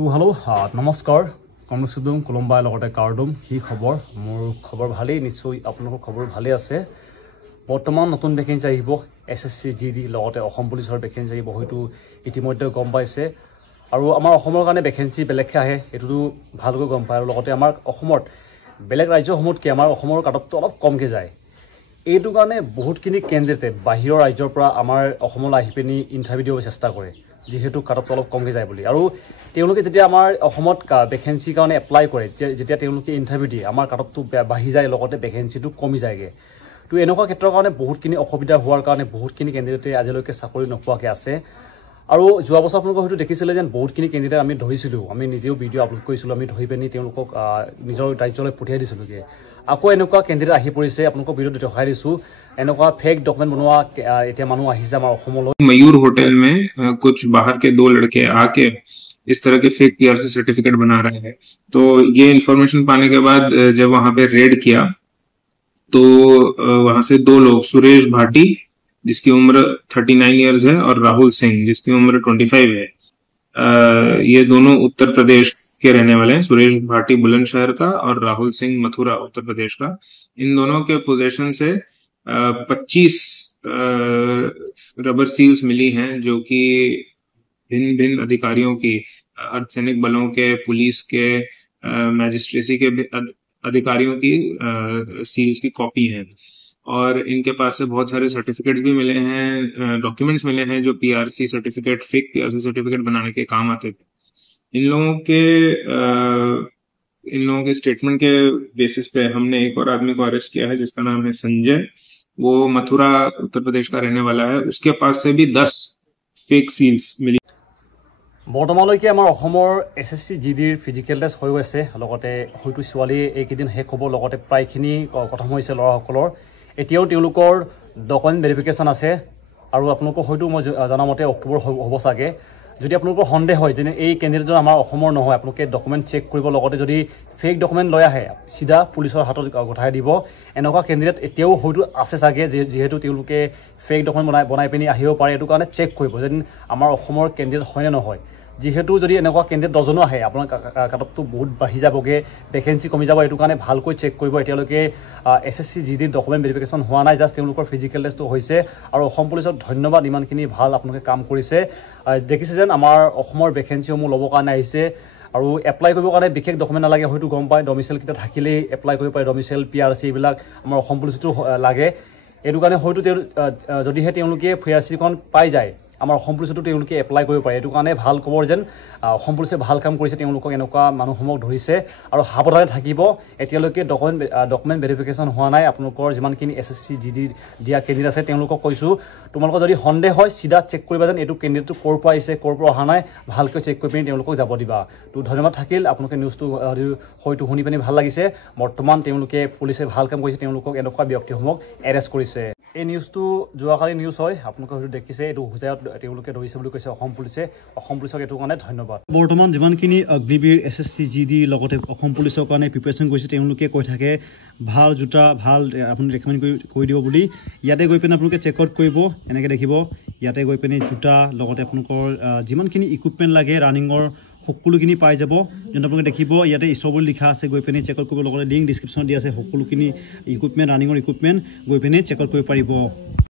তো হেল্ল' নমস্কাৰ কমলসুদুম কোলম্বাই লগতে কাৰ্ডুম কি খবৰ মোৰ খবৰ ভালেই নিশ্চয় আপোনালোকৰ খবৰ ভালে আছে বৰ্তমান নতুন ভেকেন্সি আহিব এসএসসি জিডি লগতে অসম পুলিচৰ ভেকেন্সি আহিব হয়তো ইতিমধ্যে গম পাইছে আৰু আমাৰ অসমৰ কাৰণে ভেকেন্সি বেলেগকৈ আহে এটো ভালকৈ গম পায় আৰু লগতে আমাৰ অসমত বেলেগ ৰাজ্যসমূহতকৈ আমাৰ অসমৰ কাটঅফটো অলপ কমকৈ যায় এইটো কাৰণে বহুতখিনি কেন্দ্ৰতে বাহিৰৰ ৰাজ্যৰ পৰা আমাৰ অসমলৈ আহি পিনি ইণ্টাৰভিউ দিব চেষ্টা কৰে যেহেতু কাটঅফটো অলপ কমকৈ যায় বুলি আৰু তেওঁলোকে যেতিয়া আমাৰ অসমত ভেকেন্সিৰ কাৰণে এপ্লাই কৰে যেতিয়া তেওঁলোকে ইণ্টাৰভিউ দিয়ে আমাৰ কাটঅফটো বাঢ়ি যায় লগতে ভেকেন্সিটো কমি যায়গে তো এনেকুৱা ক্ষেত্ৰৰ কাৰণে বহুতখিনি অসুবিধা হোৱাৰ কাৰণে বহুতখিনি কেন্দ্ৰতে আজিলৈকে চাকৰি নোপোৱাকৈ আছে আৰু যোৱা বছৰ আপোনালোকে হয়তো দেখিছিলে যে বহুতখিনি কেন্দ্ৰতে আমি ধৰিছিলোঁ আমি নিজেও ভিডিঅ' আপলোড কৰিছিলোঁ আমি ধৰি পিনি তেওঁলোকক নিজৰ ৰাজ্যলৈ পঠিয়াই দিছিলোঁগৈ আকৌ এনেকুৱা কেন্দ্ৰতে আহি পৰিছে আপোনালোকক ভিডিঅ'ত দেখাই দিছোঁ এনেকুৱা फेक डॉक्यूमेंट बनवा इतना मानु आहिजा हमारा अखमलो मयूर होटल में कुछ बाहर के दो लड़के आके इस तरह के फेक पीआरसी सर्टिफिकेट बना रहे हैं तो ये इन्फॉर्मेशन पाने के बाद जब वहां पे रेड किया तो वहां से दो लोग सुरेश भाटी जिसकी उम्र 39 इयर्स है और राहुल सिंह जिसकी उम्र 25 है ये दोनों उत्तर प्रदेश के रहने वाले हैं सुरेश भाटी बुलंदशहर का और राहुल सिंह मथुरा उत्तर प्रदेश का इन दोनों के पोजीशन से 25 रबर सील्स मिली हैं जो कि भिन्न भिन्न अधिकारियों की अर्धसैनिक बलों के पुलिस के मैजिस्ट्रेसी के अधिकारियों की सील्स की कॉपी है और इनके पास से बहुत सारे सर्टिफिकेट्स भी मिले हैं डॉक्यूमेंट्स मिले हैं जो PRC certificate fake PRC certificate बनाने के काम आते थे इन लोगों के स्टेटमेंट के बेसिस पे हमने एक और आदमी को अरेस्ट किया है जिसका नाम है संजय वो मथुरा उत्तर प्रदेश का रहने वाला है उसके पास से भी 10 फेक सील्स मिली বৰ্তমানলৈকে আমাৰ অসমৰ এসএসসি জিডিৰ ফিজিক্যাল টেষ্ট হৈ গৈছে লগতে হয়তো ছোৱালী এইকেইদিন শেষ হ'ব লগতে প্ৰায়খিনি কথা হৈছে ল'ৰাসকলৰ এতিয়াও তেওঁলোকৰ ডকুমেণ্ট ভেৰিফিকেশ্যন আছে আৰু আপোনালোকক হয়তো মই জনামতে অক্টোবৰ হ'ব চাগে যদি আপোনালোকৰ সন্দেহ হয় যে এই কেণ্ডিডেটজন আমাৰ অসমৰ নহয় আপোনালোকে ডকুমেণ্ট চেক কৰিব লগতে যদি ফেক ডকুমেণ্ট লৈ আহে সিধা পুলিচৰ হাতত গঠাই দিব এনেকুৱা কেণ্ডিডেট এতিয়াও হয়তো আছে চাগে যিহেতু তেওঁলোকে ফেক ডকুমেণ্ট বনাই পিনি আহিব পাৰে এইটো কাৰণে চেক কৰিব যেন আমাৰ অসমৰ কেণ্ডিডেট হয়নে নহয় যেহেতু যদি এনেকুৱা কেন্দ্ৰত দজনো আহে আপোনাৰ কাটঅফটো বহুত বাঢ়ি যাবগে ভেকেন্সি কমি যাব এইটো কাৰণে ভালকৈ চেক কৰিব এতিয়ালৈকে এসএসসি জিডি ডকুমেণ্ট ভেৰিফিকেশ্যন হোৱা নাই জাষ্ট তেওঁলোকৰ ফিজিক্যাল টেষ্টটো হৈছে আৰু অসম পুলিচক ধন্যবাদ ইমানখিনি ভাল আপোনালোকে কাম কৰিছে দেখিছে যেন আমাৰ অসমৰ ভেকেন্সিসমূহ ল'বৰ কাৰণে আহিছে আৰু এপ্লাই কৰিবৰ কাৰণে বিশেষ ডকুমেণ্ট নালাগে হয়তো গম পায় ডমিচাইল কেইটা থাকিলেই এপ্লাই কৰিব পাৰে ডমিচাইল পিআৰচি এইবিলাক আমাৰ অসম পুলিচতো লাগে এইটো কাৰণে হয়তো যদিহে তেওঁলোকে পিআৰচিখন পাই যায় আমাৰ অসম পুলিচতো তেওঁলোকে এপ্লাই কৰিব পাৰে এইটো কাৰণে ভাল খবৰ যেন অসম পুলিচে ভাল কাম কৰিছে তেওঁলোকক এনেকুৱা মানুহসমূহক ধৰিছে আৰু সাৱধানে থাকিব এতিয়ালৈকে ডকুমেণ্ট ভেৰিফিকেশ্যন হোৱা নাই আপোনালোকৰ যিমানখিনি এসএসসি জিডি দিয়া কেন্দ্ৰিত আছে তেওঁলোকক কৈছোঁ তোমালোকৰ যদি সন্দেহ হয় চিধা চেক কৰিবা যেন এইটো কেন্দ্ৰিতটো ক'ৰ পৰা আহিছে ক'ৰ পৰা অহা নাই ভালকৈ চেক কৰি পিনি তেওঁলোকক যাব দিবা তো ধন্যবাদ থাকিল আপোনালোকে নিউজটো হয়তো শুনি পিনি ভাল লাগিছে বৰ্তমান তেওঁলোকে পুলিচে ভাল কাম কৰিছে তেওঁলোকক এনেকুৱা ব্যক্তিসমূহক এৰেষ্ট কৰিছে এই নিউজটো যোৱাকালি নিউজ হয় আপোনালোকে হয়তো দেখিছে এইটো হুজাইত তেওঁলোকে ধৰিছে বুলি কৈছে অসম পুলিচক এইটো কাৰণে ধন্যবাদ বৰ্তমান যিমানখিনি অগ্নিবীৰ এসএসসি জিডি লগতে অসম পুলিচৰ কাৰণে প্ৰিপেৰেশ্যন কৰিছে তেওঁলোকে কৈ থাকে ভাল জোতা ভাল আপুনি ৰেকমেণ্ড কৰি দিব বুলি ইয়াতে গৈ পিনে আপোনালোকে চেক আউট কৰিব এনেকৈ দেখিব ইয়াতে গৈ পিনে জোতা লগতে আপোনালোকৰ যিমানখিনি ইকুইপমেণ্ট লাগে ৰানিঙৰ সকলোখিনি পাই যাব যেন আপোনালোকে দেখিব ইয়াতে ইছৰ বুলি লিখা আছে গৈ পিনে চেক আউট কৰিব লগতে লিংক ডিছক্ৰিপশ্যনত দিয়া আছে সকলোখিনি ইকুইপমেণ্ট ৰানিঙৰ ইকুইপমেণ্ট গৈ পিনে চেক আউট কৰিব পাৰিব